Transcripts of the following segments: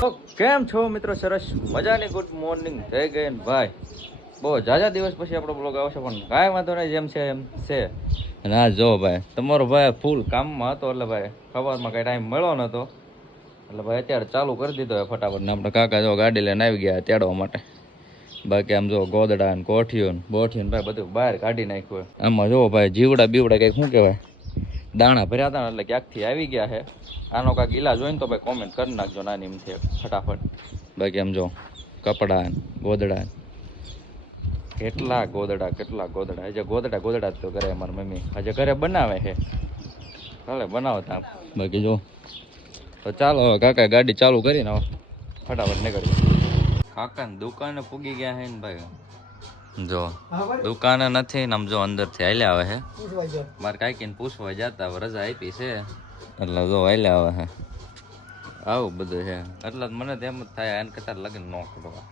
તો કેમ છો મિત્રો? સરસ મજાની ગુડ મોર્નિંગ જય ગયન ભાઈ. બહુ ઝાઝા દિવસ પછી આપણો બ્લોગ આવશે, પણ કાંઈ વાંધો નહીં, જેમ છે એમ છે. અને હા જો ભાઈ, તમારો ભાઈ ફૂલ કામમાં હતો, એટલે ભાઈ સવારમાં કાંઈ ટાઈમ મળ્યો નહોતો, એટલે ભાઈ અત્યારે ચાલુ કરી દીધો હોય ફટાફટ. ને આપણે કાકા જો ગાડી લઈને આવી ગયા તેડવા માટે. બાકી આમ જો ગોદડા ને કોઠીઓ ને ભાઈ બધું બહાર કાઢી નાખ્યું. આમાં જો ભાઈ જીવડા બીવડા કંઈક શું કહેવાય દાણા ભર્યા હતા ને, એટલે ક્યાંકથી આવી ગયા છે. આનો કાંઈક ઈલાજ હોય ને તો ભાઈ કોમેન્ટ કરી નાખજો નાની એમથી ફટાફટ. બાકી આમ જો કપડા ગોદડા, કેટલા ગોદડા હજે ગોદડા તો કરે મારી મમ્મી, હજે ઘરે બનાવે છે, ભલે બનાવતા. બાકી જો તો ચાલો હવે કાકા ગાડી ચાલુ કરીને ફટાફટ નીકળી. કાકા દુકાને પૂગી ગયા છે ને ભાઈ, જો દુકાને નથી ને આમ જો અંદરથી હાલ્યા આવે છે. મારે કાંઈકીને પૂછવા જતા, રજા આપી છે એટલે જો હાલ્યા આવે છે. આવું બધું છે એટલે મને તો એમ જ થાય એને કતાર લગ્ન ન કરવા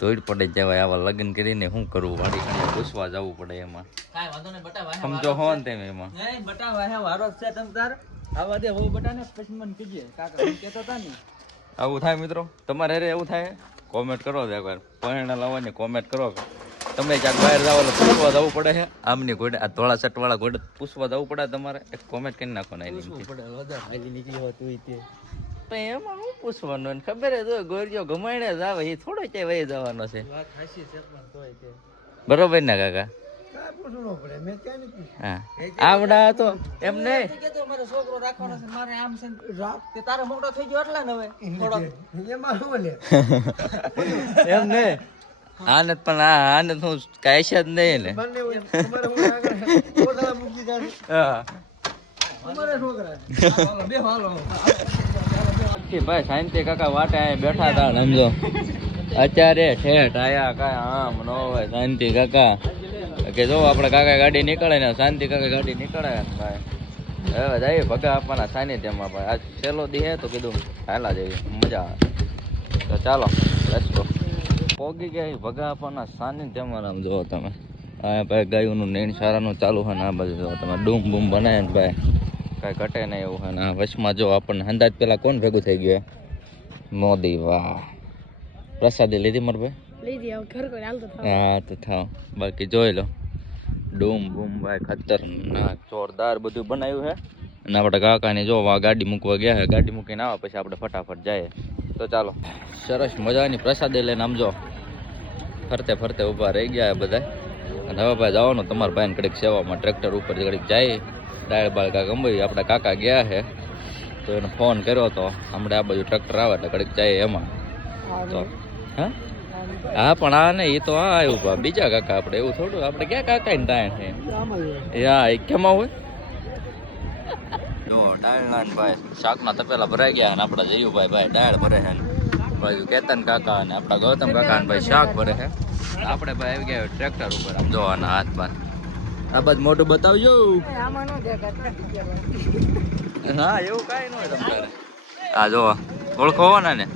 તોડ પડે જવાય. આવા લગ્ન કરીને શું કરવું, વાડી ખાને પૂછવા જવું પડે, એમાં સમજો હો ને તેમ એમાં આવું થાય. મિત્રો તમારે અરે એવું થાય કોમેન્ટ કરો એકવાર, પરણા લાવવાની કોમેન્ટ કરો. તમે ક્યાંક બહાર જાવ એટલે પૂછવા જવું પડે છે આમની ઘોડે, આ ધોળા શર્ટવાળા ઘોડે પૂછવા જવું પડે તમારે, એક કોમેન્ટ કરી નાખો ને એમાં શું પૂછવાનું ખબર જ હોય. ગોરીઓ ગમાઈને જ આવે, એ થોડો ક્યાંય વહી જવાનો છે, બરોબર ને કાકા? હા આવડા તો એમ નહીં, એમ નહીં આને પણ આને હું કાંઈ છે જ નહીં ને. ભાઈ શાંતિ કાકા વાટે બેઠા હતા સમજો, અત્યારે ઠેઠ આયા કાંઈ આમ ન હોય. શાંતિ કાકા કે જો આપણે કાકા ગાડી નીકળે ને, શાંતિ કાકા ગાડી નીકળે ને ભાઈ. હવે જાય ભગા આપવાના સાનિધ્યમાં ભાઈ. આજ છેલ્લો દી હે તો કીધું હાલા જેવી મજા આવે. તો ચાલો લેટ્સ ગો. પોગી ગયા ભગા આપવાના સાનિધ્યમાં. આમ જુઓ તમે આ ભાઈ ગાયોનું નીણ સારાનું ચાલુ છે ને, આ બાજુ જુઓ તમે ડૂમ બૂમ બનાવે ને ભાઈ, કાંઈ ઘટે નહીં એવું છે ને. આ વચમાં જો આપણને અંદાજ પેલા કોણ ભેગું થઈ ગયું? મોદી. વાહ, પ્રસાદી લીધી મારે ભાઈ? હા તો થાવ. બાકી જોઈ લો ડૂમ બૂમ ભાઈ ખતરનાક જોરદાર બધું બનાવ્યું છે. અને આપણે કાકાની જો ગાડી મૂકવા ગયા છે, ગાડી મૂકીને આવે પછી આપણે ફટાફટ જઈએ. તો ચાલો સરસ મજાની પ્રસાદી લઈને આમ જો ફરતે ફરતે ઊભા રહી ગયા બધા. અને હવે ભાઈ જવાનું તમારા ભાઈને ઘડીક સેવામાં, ટ્રેક્ટર ઉપર ઘડીક જાય દાળ બાળ કાંક અંબાઈ. આપણા કાકા ગયા છે તો એને ફોન કર્યો તો હમણાં આ બાજુ ટ્રેક્ટર આવે એટલે ઘડીક જાય એમાં. તો હા પણ આ નહીં, એ તો આ આવ્યું બીજા કાકા. આપણે એવું થોડું, આપણે ક્યાં કાકા ને ત્યાં છે? હા એ કેમાં હોય જો દાળના ભાઈ શાકના તપેલા ભરાઈ ગયા. અને આપણા જયુભાઈ ભાઈ દાળ ભરે છે, બાજુ કેતન કાકા અને આપણા ગૌતમ કાકા ને ભાઈ શાક ભરે છે. આપણે ભાઈ આવી ગયા ટ્રેક્ટર ઉપર. આમ જોવાના હાથ બાદ આ બાદ મોટું બતાવજો. હા એવું કાંઈ ન હોય તમારે. હા જો ઓળખો હોવાના ને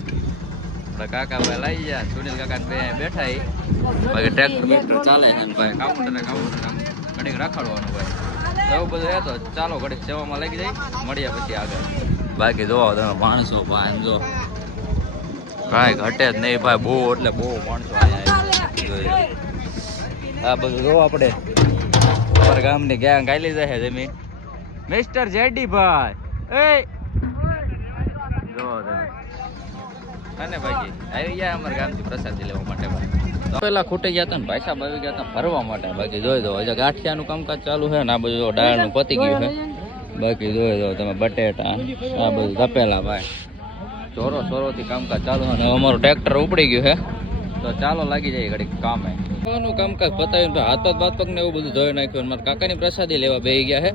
આપણા કાકા ભાઈ લઈ ગયા, સુનિલ કાકા બે બેઠા એ બાકી ટ્રેક્ટર બેક્ટર ચાલે છે ભાઈ. કાઉન્ટર ઘડીક રાખડવાનું ભાઈ, એવું બધું એ તો ચાલો ઘડીક સેવામાં લાગી જાય, મળીએ પછી આગળ. બાકી જોવો તમે માણસો ભાઈ એમ જો કાંઈ ઘટે જ નહીં ભાઈ, બહુ એટલે બહુ માણસો અહીંયા. આ બધું જો આપણે અમારા ગામની ગેંગ આલી જાય છે જમી. મિસ્ટર જેડી ભાઈ એ જો અને બાકી આવી ગયા અમારા ગામથી પ્રસાદી લેવા માટે ભાઈ. પેલા ખૂટી ગયા હતા ને ભાઈ સાહેબ આવી ગયા હતા ફરવા માટે. બાકી જોઈ દો હજુ ગાંઠિયાનું કામકાજ ચાલુ છે ને, આ બધું દાળનું પતી ગયું છે. બાકી જોઈ દો તમે બટેટા આ બધું તપેલા ભાઈ, ચોરો ચોરોથી કામકાજ ચાલુ છે. અને અમારું ટ્રેક્ટર ઉપડી ગયું છે તો ચાલો લાગી જાય ઘડીક કામે. કામકાજ પતાવીને હાથ બાત પગ ને એવું બધું ધોઈ નાખ્યું. મારા કાકાની પ્રસાદી લેવા બેસી ગયા છે.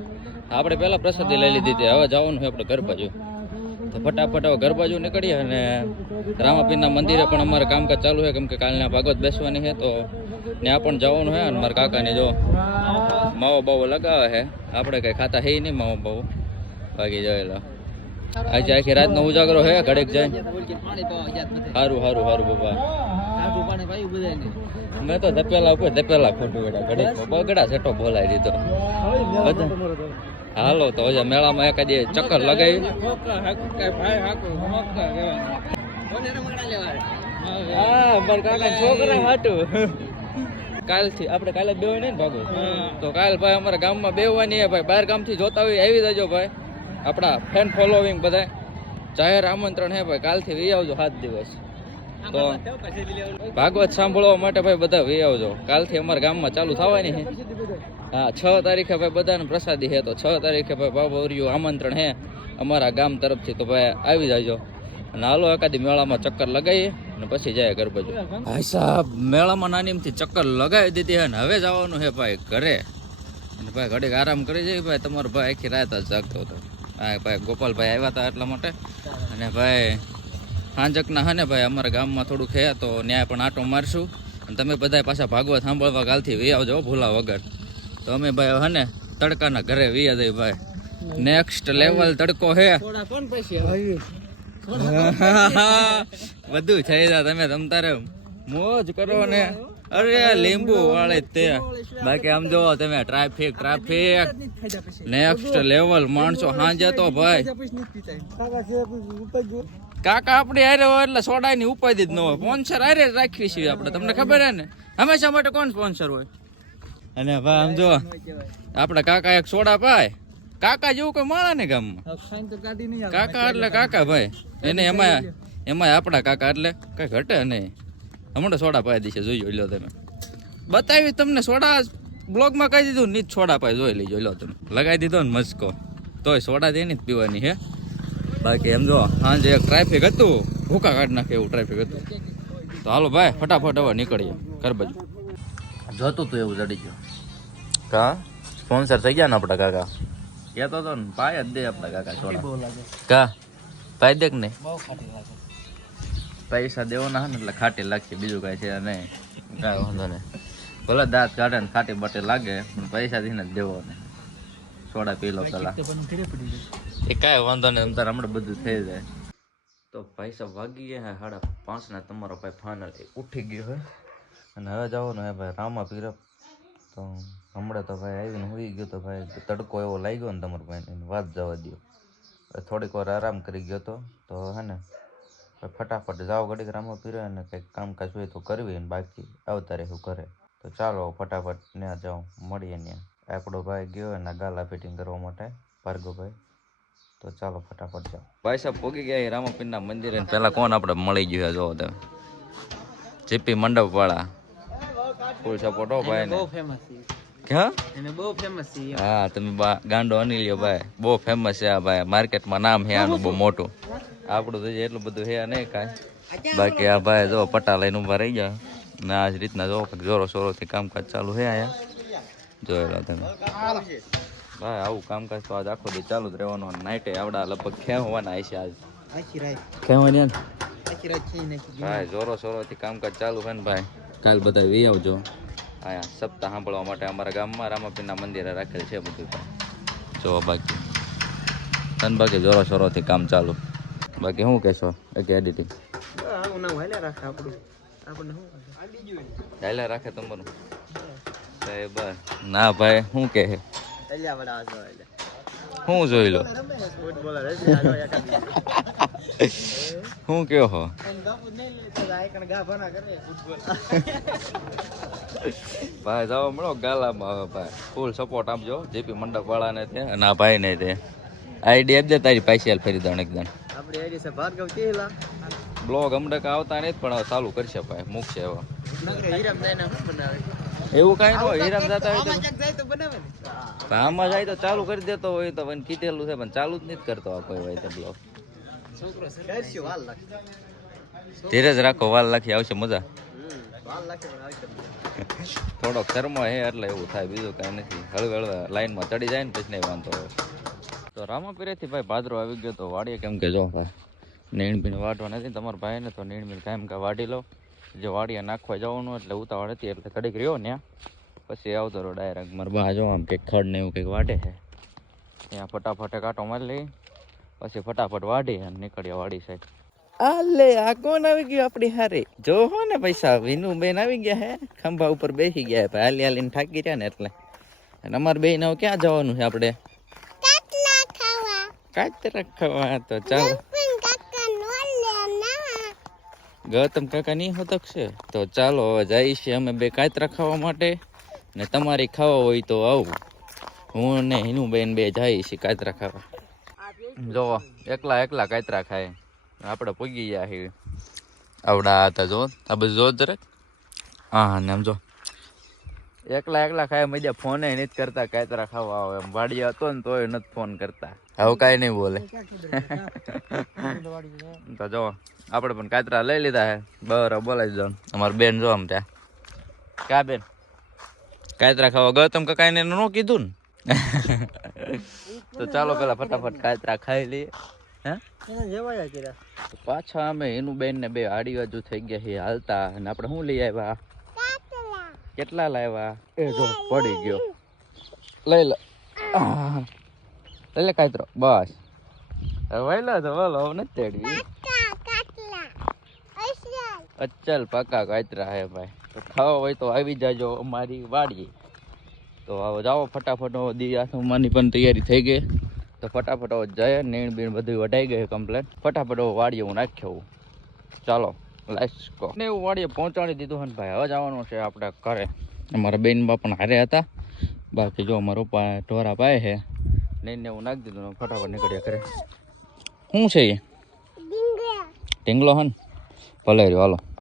આપણે પહેલા પ્રસાદી લઈ લીધી હતી, હવે જવાનું છે આપણે ઘર બાજુ. તો ફટાફટ હવે ઘર બાજુ નીકળીએ. અને રામાપીરના મંદિરે પણ અમારે કામકાજ ચાલુ છે, કેમ કે કાલના ભાગવત બેસવાની છે તો ત્યાં પણ જવાનું છે. અને મારા કાકાને જો માવો બાવો લગાવે છે, આપણે કંઈ ખાતા છે નહીં માવો બાવો. બાકી જોઈ લો આજે આખી રાતનો ઉજાગરો છે ઘડીક જાય. સારું સારું સારું બાબા. મેં તો ધપેલા ઉપર ધપેલા ખોટું ઘડીક બગડા સેટો બોલાવી દીધો. હાલો તો હજી મેળામાં એકાદી ચક્કર લગાવી. હા મારા કાકા છોકરા હાટું. કાલથી આપણે કાલે બેવાય ને ભાગો તો કાલ ભાઈ અમારા ગામમાં બેવાની હે ભાઈ. બહાર ગામથી જોતા હોય આવી જજો ભાઈ. આપણા ફેન ફોલોવિંગ બધા જાહેર આમંત્રણ હે ભાઈ. કાલથી વી આવજો 7 દિવસ. તો ભાગવત સાંભળવા માટે ભાઈ બધા વી આવજો. કાલથી અમારા ગામમાં ચાલુ થવાની છે. હા 6 તારીખે ભાઈ બધાને પ્રસાદી હે. તો 6 તારીખે ભાઈ બાબરિયું આમંત્રણ હે અમારા ગામ તરફથી. તો ભાઈ આવી જાજો અને હાલો એકાદી મેળામાં ચક્કર લગાવીએ અને પછી જાય ઘર બાજુ. ભાઈ સાહેબ મેળામાં નાનીમથી ચક્કર લગાવી દીધી હે ને હવે જવાનું છે ભાઈ ઘરે. અને ભાઈ ઘડીક આરામ કરી જાય ભાઈ. તમારો ભાઈ આખી રાત જ જાગતો હતો. હા ભાઈ ગોપાલભાઈ આવ્યા હતા એટલા માટે. અને ભાઈ હાંજકના હે ને ભાઈ અમારા ગામમાં થોડુંક હે તો ન્યાય પણ આટો મારશું. અને તમે બધા પાછા ભાગવત સાંભળવા કાલથી વી આવજો ભૂલા વગર. તો અમે ભાઈ હે ને તડકાના ઘરે વી જઈએ ભાઈ. નેક્સ્ટ લેવલ તડકો હે. બધું થઈ જાય. તમે તમતારે મોજ કરો ને. અરે લીંબુ વાળે તે બાકી આમ જો તમે ટ્રાફિક નેક્સ્ટ લેવલ માણસો હાંજે તો ભાઈ કાકા આપણે હારે હોય એટલે સોડા ની ઉપાધિ જ ન હોય. સ્પોન્સર હારે રાખવી છીએ આપણે. તમને ખબર હે ને હંમેશા માટે કોણ સ્પોન્સર હોય. અને ભાઈ આમ જો આપડા કાકા એક સોડા પાય. કાકા જેવું કોઈ માણા ને ગામમાં. કાકા એટલે કાકા ભાઈ. એને એમાં આપડા કાકા એટલે કઈ ઘટે નહીં. હમણાં સોડા પાઈ દીશે જોઈ લો તમે. બતાવી તમને સોડા બ્લોગમાં કહી દીધું નીચ સોડા પાય જોઈ લેજો. લો તમે લગાવી દીધો ને મસ્કો તોય સોડા તેની જ પીવાની હે. બાકી એમ જો સાંજે એક ટ્રાફિક હતું ભૂકા કાઢી નાખે એવું ટ્રાફિક હતું. તો હાલો ભાઈ ફટાફટ હવે નીકળીએ ઘર બાજુ. જોતું તું એવું ચડી ગયો કા સ્પોન્સર થઈ ગયા ને આપડા કાકા. કહેતો તો ને પાય જ દે આપડા કાકા સોડા. કા પાય દે કે નહીં. પૈસા દેવાના ને એટલે ખાટી લાગશે. બીજું કાંઈ છે નહીં. કાંઈ વાંધો નહીં. ભલે દાંત કાઢે ને ખાટી બાટી લાગે પણ પૈસા થઈને જ દેવો ને. સોડા પી લો પેલા. એ કાંઈ વાંધો નહીં. તારે હમણાં બધું થઈ જાય. તો પૈસા વાગી ગયા હે 5:30 ના. તમારો ભાઈ ફાઇનલ ઉઠી ગયો હે અને હવે જવાનું હે ભાઈ રામા પીરપ. તો હમણાં તો ભાઈ આવીને હોઈ ગયો. તો ભાઈ તડકો એવો લાગ્યો ને તમારો ભાઈ વાત જવા દો. થોડીક વાર આરામ કરી ગયો તો હે ને ફટાફટ જાઓ ઘડીક રામા પીરે અને કંઈક કામકાજ હોય તો કરવી ને બાકી આવતા રહેવું કરે. તો ચાલો ફટાફટ ત્યાં જાઓ મળીએ ત્યાં. આપણો ભાઈ ગયો એના ગાલા ફિટિંગ કરવા માટે ભાર્ગવભાઈ. તો ચાલો ફટાફટ જાઓ. ભાઈ સાહેબ પોગી ગયા રામાપીરના મંદિરે. પેલા કોણ આપણે મળી ગયું જોવો તમે જીપી મંડપ વાળા. ફૂલ સપોર્ટ હો ભાઈ ને. હા તમે ગાંડો અનિલ્યો ભાઈ બહુ ફેમસ છે આ ભાઈ. માર્કેટમાં નામ છે આનું બહુ મોટું. આપણું તો એટલું બધું છે નહીં કાંઈ. બાકી આ ભાઈ જો પટા લઈને ઊભા રહી ગયા ને આ જ રીતના જો જોરો સોરોથી કામકાજ ચાલુ છે અહીંયા જોયેલો તમે ભાઈ. આવું કામકાજ તો આજ આખો દી ચાલુ જ રહેવાનું. નાઇટે આવડા લગભગ ખેંચવાના હશે આજ. ખેંચવાની ભાઈ જોરો સોરોથી કામકાજ ચાલુ છે ને ભાઈ. કાલ બધા વી આવજો અહીંયા સપ્તાહ સાંભળવા માટે. અમારા ગામમાં રામાપીરના મંદિરે રાખેલ છે બધું જો. બાકી જોરો સોરોથી કામ ચાલુ. બાકી શું કહેશો એક એડિટિંગ હાલ્યા રાખે તમારું સાહેબ? ના ભાઈ શું કહે શું જોઈ લો શું કયો હો ભાઈ જાઓ મળો ગાલામાં. હવે ભાઈ ફૂલ સપોર્ટ આપજો જેપી મંડપ વાળાને ત્યાં અને આ ભાઈને તે આઈડી આપજે તારી પાછી ફરી દઉં એકદમ. બ્લોગ હમણાં આવતા નહીં પણ હવે ચાલુ કરશે ભાઈ મૂકશે હવે. એવું કાંઈ ન હોય. હીરામ જતા હોય તો આમાં જાય તો ચાલુ કરી દેતો હોય તો કીધેલું છે પણ ચાલુ જ નથી કરતો આ કોઈ હોય તો બ્લોગ. ધીરે જ રાખો વાલ લાખી આવશે મજા. થોડોક શર્મા હે એટલે એવું થાય બીજું કાંઈ નથી. હળવે હળવે લાઈનમાં ચડી જાય ને પછી નહીં વાંધો હોય. તો રામાપીરેથી ભાઈ ભાદરો આવી ગયો તો વાડીએ કેમ કે જો ભાઈ નીણબીને વાટવા નથી તમારા ભાઈને. તો નીણબીને કાંઈ કાંઈ વાટી લો. જે વાડીએ નાખવા જવાનું એટલે ઉતાવળ હતી એટલે કડીક રહ્યો ને પછી આવતો રહ્યો ડાયરેક્ટ. મારા બા જો આમ કંઈક ખડ ને એવું કંઈક વાટે છે ત્યાં ફટાફટ કાંટો મારી લઈ પછી ફટાફટ વાઢી અને નીકળ્યા વાડી સાઈડ. આલે આ કોણ આવી ગયું આપણી હારે જો હો ને પૈસા વિનુ બેન આવી ગયા હે. ખંભા ઉપર બેસી ગયા ભાઈ હાલી હાલીને થાકી રહ્યા ને એટલે. અને અમારે બેન હવે ક્યાં જવાનું છે આપણે? કાતરા ખાવા તો ચાલો ગૌતમ કાકા નહીં હોતક છે તો ચાલો હવે જઈએ છીએ અમે બે કાતરા ખાવા માટે ને તમારી ખાવા હોય તો આવું હું ને હિનું બેન બે જઈએ છીએ કાતરા ખાવા જો એકલા એકલા કાતરા ખાય આપણે પૂગી ગયા છીએ આવડા હતા જો આ બધું જો જરાક હા ને આમ જો એકલા એકલા ખાય મજા ફોને નથી કરતા કાતરા ખાવા આવે એમ વાડી હતો ને તોય નથી ફોન કરતા હવે કાંઈ નહીં બોલે તો જો આપણે પણ કાતરા લઈ લીધા હે બરાબર બોલાવી દો અમારું બેન જો આમ ત્યાં ક્યાં બેન કાતરા ખાવા ગૌતમ કાકાને ન કીધું ને તો ચાલો પેલા ફટાફટ કાતરા ખાઈ લઈએ હે પાછા અમે એનું બેન ને બે આડી બાજુ થઈ ગયા છે હાલતા અને આપણે શું લઈ આવ્યા કેટલા લાવ્યા એ જો પડી ગયો લઈ લે લે કાતરો બસ વહેલો તો બોલો હવે નથી તેડવી અચલ પાકા કાતરા હે ભાઈ તો ખાવા હોય તો આવી જાજો અમારી વાડીએ તો હવે જાઓ ફટાફટ દી આસમાની પણ તૈયારી થઈ ગઈ તો ફટાફટ જાય નીણ બીણ બધું વઢાઈ ગયું કમ્પ્લેટ ફટાફટ વાડીએ હું નાખ્યો ચાલો લાઈસ કો ને એવું વાડીએ પહોંચાડી દીધું હે ભાઈ હવે જવાનું છે આપણે ઘરે અમારા બેન બા પણ હારે હતા બાકી જો અમારા પપ્પા ઢોરા પાય છે નીને હું નાખી દીધું ફટાફટ નીકળ્યા કરે શું છે એ ઢીંગલો હન ભલે રહ્યો હાલો